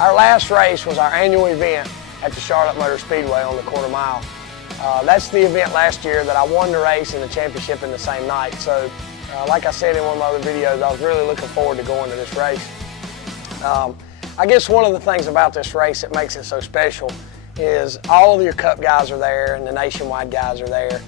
Our last race was our annual event at the Charlotte Motor Speedway on the quarter mile. That's the event last year that I won the race and the championship in the same night. So, like I said in one of my other videos, I was really looking forward to going to this race. I guess one of the things about this race that makes it so special is all of your Cup guys are there and the Nationwide guys are there.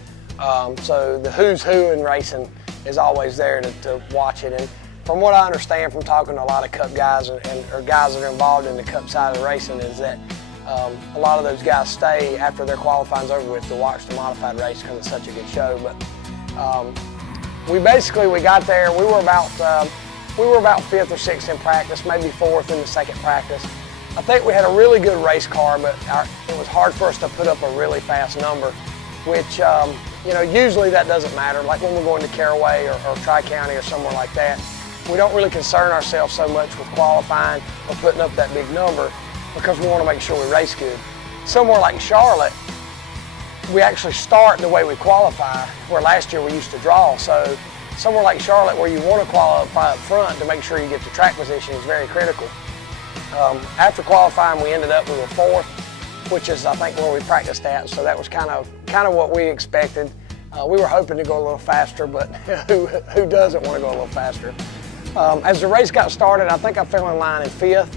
So the who's who in racing is always there to watch it. And from what I understand from talking to a lot of Cup guys or guys that are involved in the Cup side of the racing is that a lot of those guys stay after their qualifying's over with to watch the modified race because it's such a good show. But we got there. We were about 5th or 6th in practice, maybe 4th in the second practice. I think we had a really good race car, but it was hard for us to put up a really fast number, which usually that doesn't matter. Like when we're going to Caraway or Tri-County or somewhere like that, we don't really concern ourselves so much with qualifying or putting up that big number because we want to make sure we race good. Somewhere like Charlotte, we actually start the way we qualify, where last year we used to draw. So somewhere like Charlotte, where you want to qualify up front to make sure you get the track position, is very critical. After qualifying, we were 4th, which is I think where we practiced at. So that was kind of what we expected. We were hoping to go a little faster, but who doesn't want to go a little faster? As the race got started, I think I fell in line in 5th.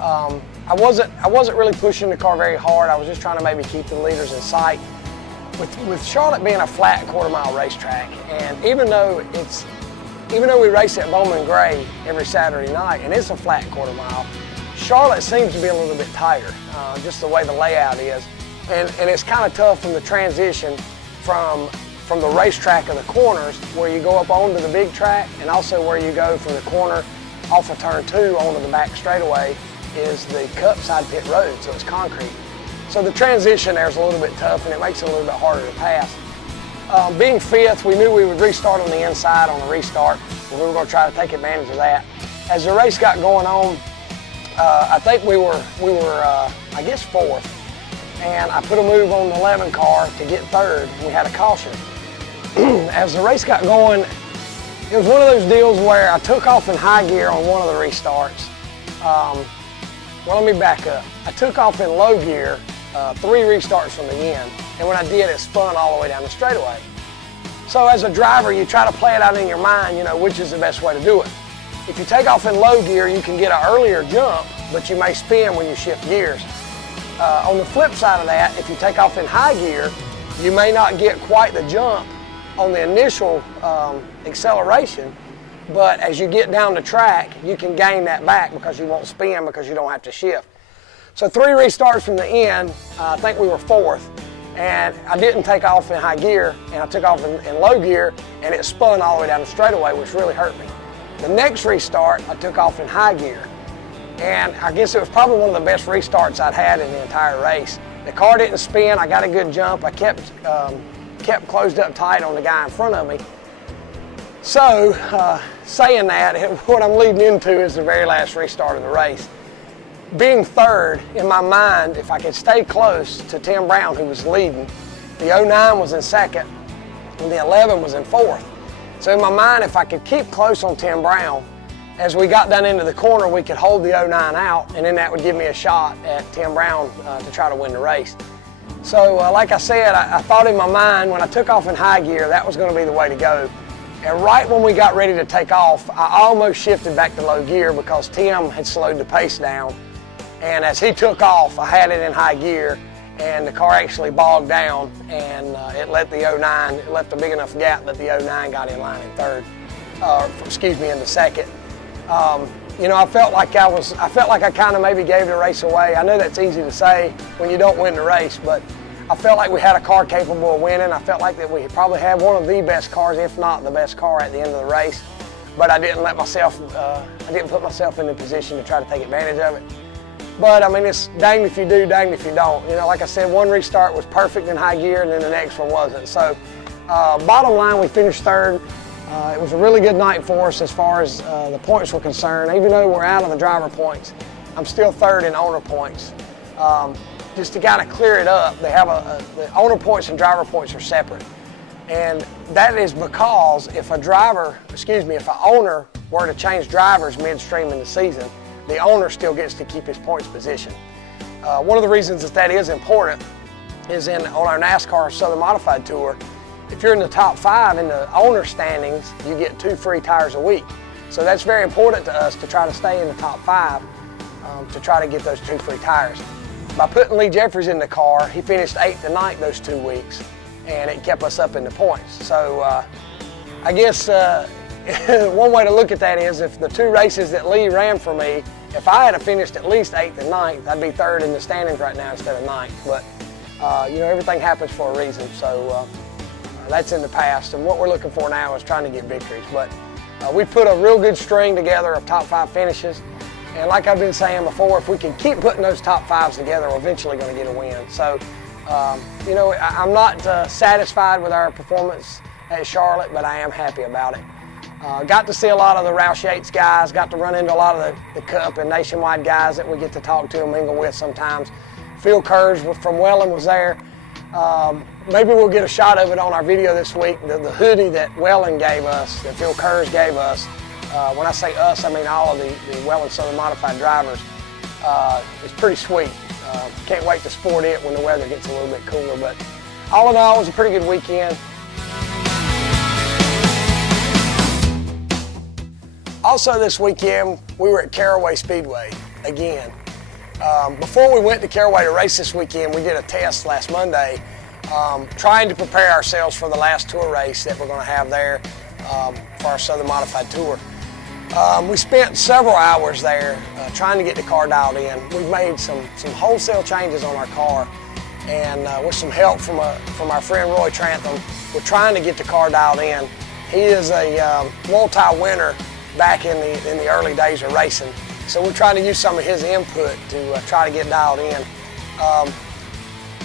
I wasn't really pushing the car very hard. I was just trying to maybe keep the leaders in sight. With Charlotte being a flat quarter-mile racetrack, and even though we race at Bowman Gray every Saturday night, and it's a flat quarter-mile, Charlotte seems to be a little bit tighter, just the way the layout is, and it's kind of tough from the transition from the racetrack of the corners, where you go up onto the big track, and also where you go from the corner off of turn 2 onto the back straightaway is the Cup side pit road, so it's concrete. So the transition there is a little bit tough, and it makes it a little bit harder to pass. Being 5th, we knew we would restart on the inside on the restart, and we were going to try to take advantage of that. As the race got going on, I think we were I guess 4th, and I put a move on the 11 car to get 3rd, and we had a caution. As the race got going, it was one of those deals where I took off in high gear on one of the restarts. Well, let me back up. I took off in low gear 3 restarts from the end, and when I did, it spun all the way down the straightaway. So as a driver, you try to play it out in your mind, which is the best way to do it. If you take off in low gear, you can get an earlier jump, but you may spin when you shift gears. On the flip side of that, if you take off in high gear, you may not get quite the jump on the initial acceleration, but as you get down the track, you can gain that back because you won't spin because you don't have to shift. So 3 restarts from the end, I think we were 4th, and I didn't take off in high gear, and I took off in low gear, and it spun all the way down the straightaway, which really hurt me. The next restart, I took off in high gear, and I guess it was probably one of the best restarts I'd had in the entire race. The car didn't spin, I got a good jump, I kept closed up tight on the guy in front of me. So, saying that, what I'm leading into is the very last restart of the race. Being 3rd, in my mind, if I could stay close to Tim Brown, who was leading, the 09 was in 2nd, and the 11 was in 4th. So in my mind, if I could keep close on Tim Brown, as we got down into the corner, we could hold the 09 out, and then that would give me a shot at Tim Brown to try to win the race. So like I said, I thought in my mind, when I took off in high gear, that was going to be the way to go. And right when we got ready to take off, I almost shifted back to low gear because Tim had slowed the pace down. And as he took off, I had it in high gear, and the car actually bogged down, and it left a big enough gap that the 09 got in line in 3rd, into 2nd. I felt like I kind of maybe gave the race away. I know that's easy to say when you don't win the race, but I felt like we had a car capable of winning. I felt like that we probably had one of the best cars, if not the best car at the end of the race. But I didn't put myself in the position to try to take advantage of it. But I mean, it's danged if you do, danged if you don't. Like I said, one restart was perfect in high gear, and then the next one wasn't. So bottom line, we finished 3rd. It was a really good night for us as far as the points were concerned. Even though we're out of the driver points, I'm still 3rd in owner points. Just to kind of clear it up, they have the owner points and driver points are separate. And that is because if an owner were to change drivers midstream in the season, the owner still gets to keep his points position. One of the reasons that is important is on our NASCAR Southern Modified Tour, if you're in the top 5 in the owner standings, you get 2 free tires a week. So that's very important to us to try to stay in the top 5 to try to get those 2 free tires. By putting Lee Jeffries in the car, he finished 8th and 9th those 2 weeks, and it kept us up in the points. So I guess one way to look at that is if the 2 races that Lee ran for me, if I had finished at least 8th and 9th, I'd be 3rd in the standings right now instead of 9th. But you know, everything happens for a reason. So that's in the past, and what we're looking for now is trying to get victories. But we put a real good string together of top 5 finishes, and like I've been saying before, if we can keep putting those top 5s together, we're eventually going to get a win. So, you know, I'm not satisfied with our performance at Charlotte, but I am happy about it. Got to see a lot of the Roush Yates guys, got to run into a lot of the Cup and Nationwide guys that we get to talk to and mingle with sometimes. Phil Kurz from Welland was there. Maybe we'll get a shot of it on our video this week. The hoodie that Welland gave us, that Phil Kurz gave us, when I say us, I mean all of the Welland Southern Modified drivers, is pretty sweet. Can't wait to sport it when the weather gets a little bit cooler. But all in all, it was a pretty good weekend. Also this weekend, we were at Caraway Speedway again. Before we went to Caraway to race this weekend, we did a test last Monday, trying to prepare ourselves for the last tour race that we're going to have there for our Southern Modified Tour. We spent several hours there trying to get the car dialed in. We've made some wholesale changes on our car, and with some help from our friend Roy Trantham, we're trying to get the car dialed in. He is a multi-winner back in the early days of racing. So we're trying to use some of his input to try to get dialed in.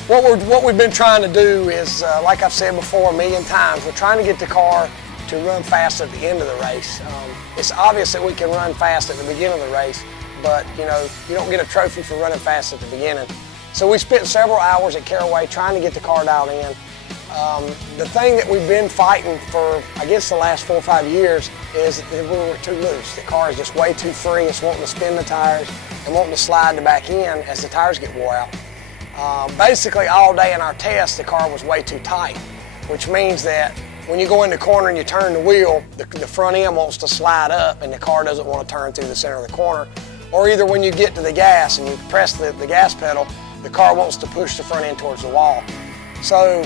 What we've been trying to do is, like I've said before a million times, we're trying to get the car to run fast at the end of the race. It's obvious that we can run fast at the beginning of the race, but you know, you don't get a trophy for running fast at the beginning. So we spent several hours at Caraway trying to get the car dialed in. The thing that we've been fighting for, I guess, the last 4 or 5 years is that we were too loose. The car is just way too free. It's wanting to spin the tires and wanting to slide the back end as the tires get wore out. Basically, all day in our test, the car was way too tight, which means that when you go in the corner and you turn the wheel, the front end wants to slide up and the car doesn't want to turn through the center of the corner. Or either when you get to the gas and you press the gas pedal, the car wants to push the front end towards the wall. So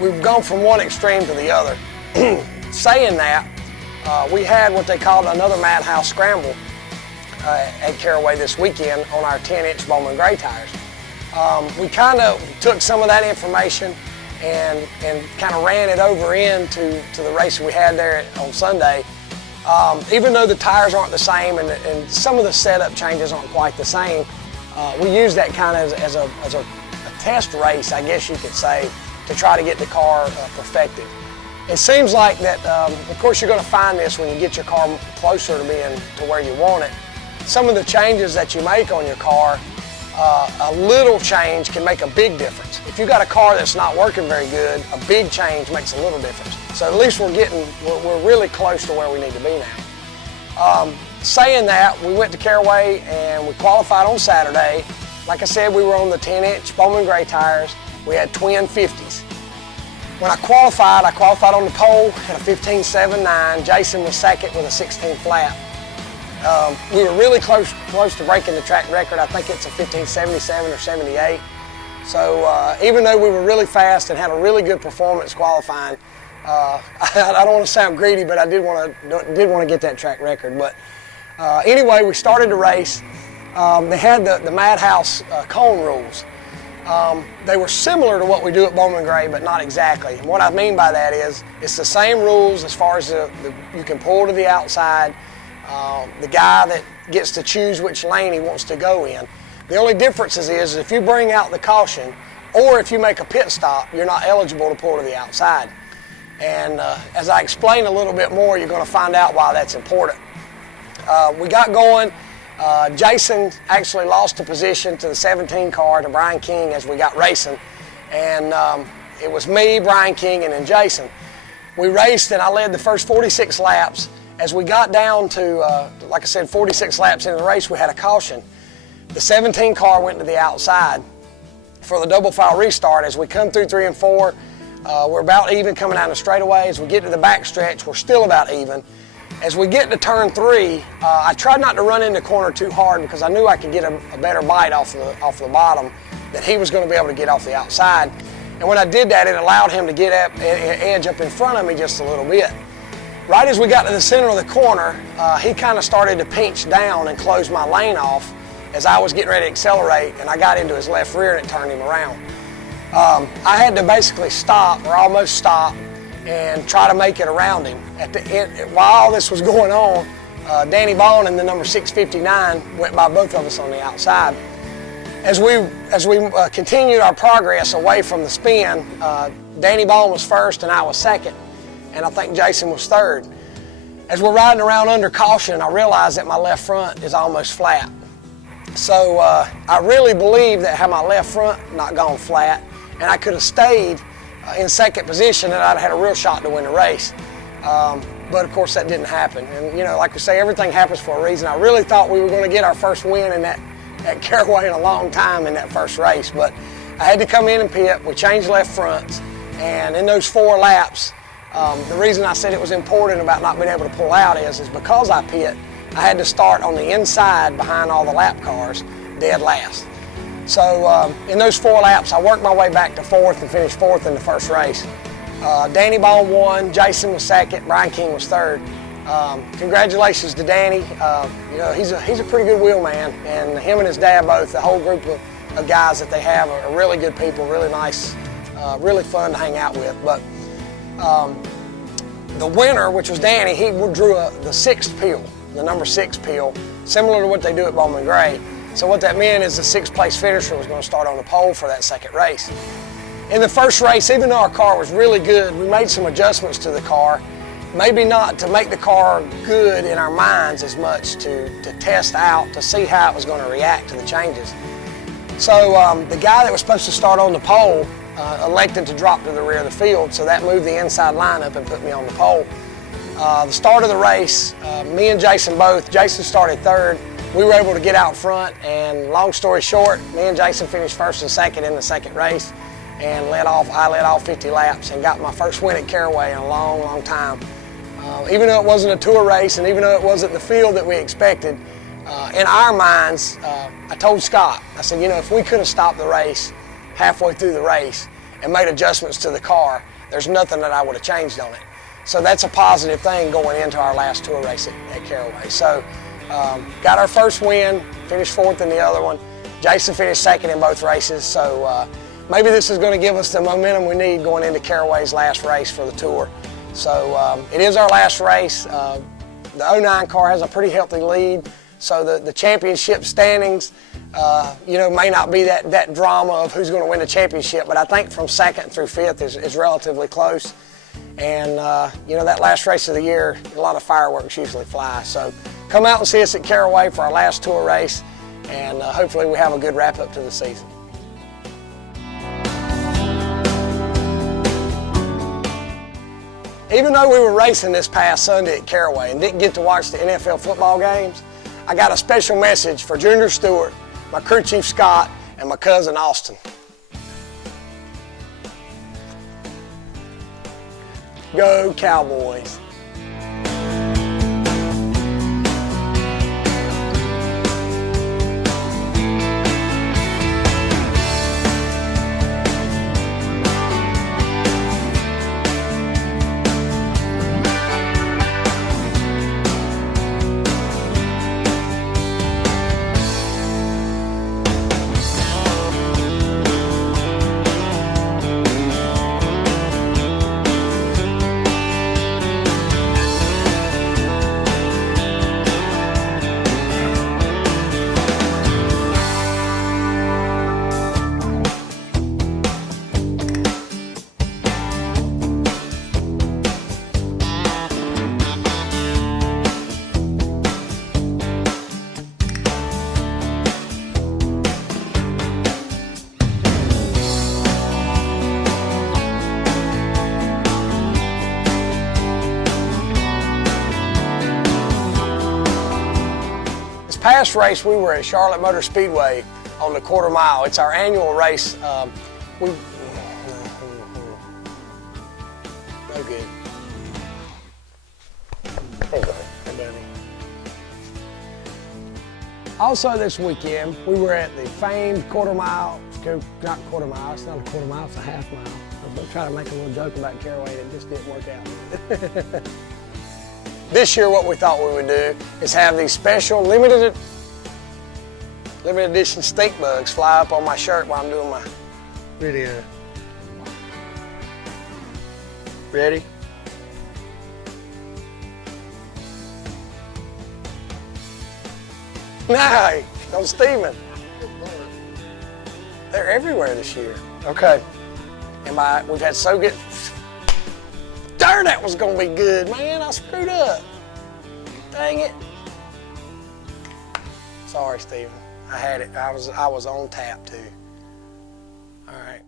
we've gone from one extreme to the other. Saying that, we had what they called another Madhouse Scramble at Caraway this weekend on our 10-inch Bowman Gray tires. We kind of took some of that information and kind of ran it over into the race we had there on Sunday. Even though the tires aren't the same and some of the setup changes aren't quite the same, we used that kind of as a test race, I guess you could say, to try to get the car perfected. It seems like that, of course, you're going to find this when you get your car closer to being to where you want it. Some of the changes that you make on your car, a little change can make a big difference. If you got a car that's not working very good, a big change makes a little difference. So at least we're really close to where we need to be now. Saying that, we went to Caraway and we qualified on Saturday. Like I said, we were on the 10-inch Bowman Gray tires. We had twin 50s. When I qualified on the pole at a 15.79. Jason was second with a 16 flat. We were really close to breaking the track record. I think it's a 15.77 or 78. So even though we were really fast and had a really good performance qualifying, I don't want to sound greedy, but I did want to get that track record. But anyway, we started the race. They had the Madhouse cone rules. They were similar to what we do at Bowman Gray, but not exactly. And what I mean by that is it's the same rules as far as you can pull to the outside. The guy that gets to choose which lane he wants to go in. The only difference is if you bring out the caution or if you make a pit stop, you're not eligible to pull to the outside. And as I explain a little bit more, you're going to find out why that's important. We got going. Jason actually lost a position to the 17 car to Brian King as we got racing. And it was me, Brian King, and then Jason. We raced and I led the first 46 laps. As we got down to, like I said, 46 laps into the race, we had a caution. The 17 car went to the outside for the double file restart. As we come through 3 and 4, we're about even coming down the straightaway. As we get to the back stretch, we're still about even. As we get to turn 3, I tried not to run into the corner too hard because I knew I could get a better bite off the bottom, that he was going to be able to get off the outside. And when I did that, it allowed him to get up, edge up in front of me just a little bit. Right as we got to the center of the corner, he kind of started to pinch down and close my lane off as I was getting ready to accelerate, and I got into his left rear and it turned him around. I had to basically stop, or almost stop, and try to make it around him. At the end, while all this was going on, Danny Bond and the number 659 went by both of us on the outside. As we continued our progress away from the spin, Danny Bond was first and I was second, and I think Jason was third. As we're riding around under caution, I realized that my left front is almost flat. So I really believe that had my left front not gone flat, and I could have stayed in second position, and I'd have had a real shot to win the race. But of course that didn't happen. And you know, like we say, everything happens for a reason. I really thought we were going to get our first win in at Caraway in a long time in that first race, but I had to come in and pit. We changed left fronts, and in those 4 laps, the reason I said it was important about not being able to pull out is because I pit, I had to start on the inside behind all the lap cars, dead last. So in those 4 laps, I worked my way back to 4th and finished 4th in the first race. Danny Bond won, Jason was second, Brian King was third. Congratulations to Danny. You know, he's a pretty good wheel man, and him and his dad both, the whole group of guys that they have are really good people, really nice, really fun to hang out with. But the winner, which was Danny, he drew the 6th peel, the number 6 peel, similar to what they do at Bowman Gray. So what that meant is the 6th place finisher was going to start on the pole for that second race. In the first race, even though our car was really good, we made some adjustments to the car. Maybe not to make the car good in our minds as much to test out, to see how it was going to react to the changes. So the guy that was supposed to start on the pole elected to drop to the rear of the field, so that moved the inside lineup and put me on the pole. The start of the race, me and Jason both, Jason started third. We were able to get out front, and long story short, me and Jason finished first and second in the second race, and I led off 50 laps and got my first win at Caraway in a long, long time. Even though it wasn't a tour race, and even though it wasn't the field that we expected, in our minds, I told Scott, I said, you know, if we could have stopped the race halfway through the race and made adjustments to the car, there's nothing that I would have changed on it. So that's a positive thing going into our last tour race at Caraway. So got our first win, finished 4th in the other one. Jason finished 2nd in both races, so maybe this is going to give us the momentum we need going into Caraway's last race for the tour. So it is our last race. The 09 car has a pretty healthy lead, so the championship standings, you know, may not be that drama of who's going to win the championship, but I think from 2nd through 5th is relatively close. And you know, that last race of the year, a lot of fireworks usually fly. So come out and see us at Caraway for our last tour race, and hopefully we have a good wrap up to the season. Even though we were racing this past Sunday at Caraway and didn't get to watch the NFL football games, I got a special message for Junior Stewart, my crew chief Scott, and my cousin Austin. Go Cowboys! past race, we were at Charlotte Motor Speedway on the quarter mile. It's our annual race. No good. Hey, buddy. Hey, buddy. Also this weekend, we were at the famed quarter mile, not quarter mile, it's not a quarter mile, it's a half mile. I was trying to make a little joke about Caraway and it just didn't work out. This year what we thought we would do is have these special limited edition stink bugs fly up on my shirt while I'm doing my video. Ready? No, no Steven. They're everywhere this year. Okay. We've had so good. Darn, that was gonna be good, man. I screwed up. Dang it. Sorry, Steven. I had it. I was on tap too. All right.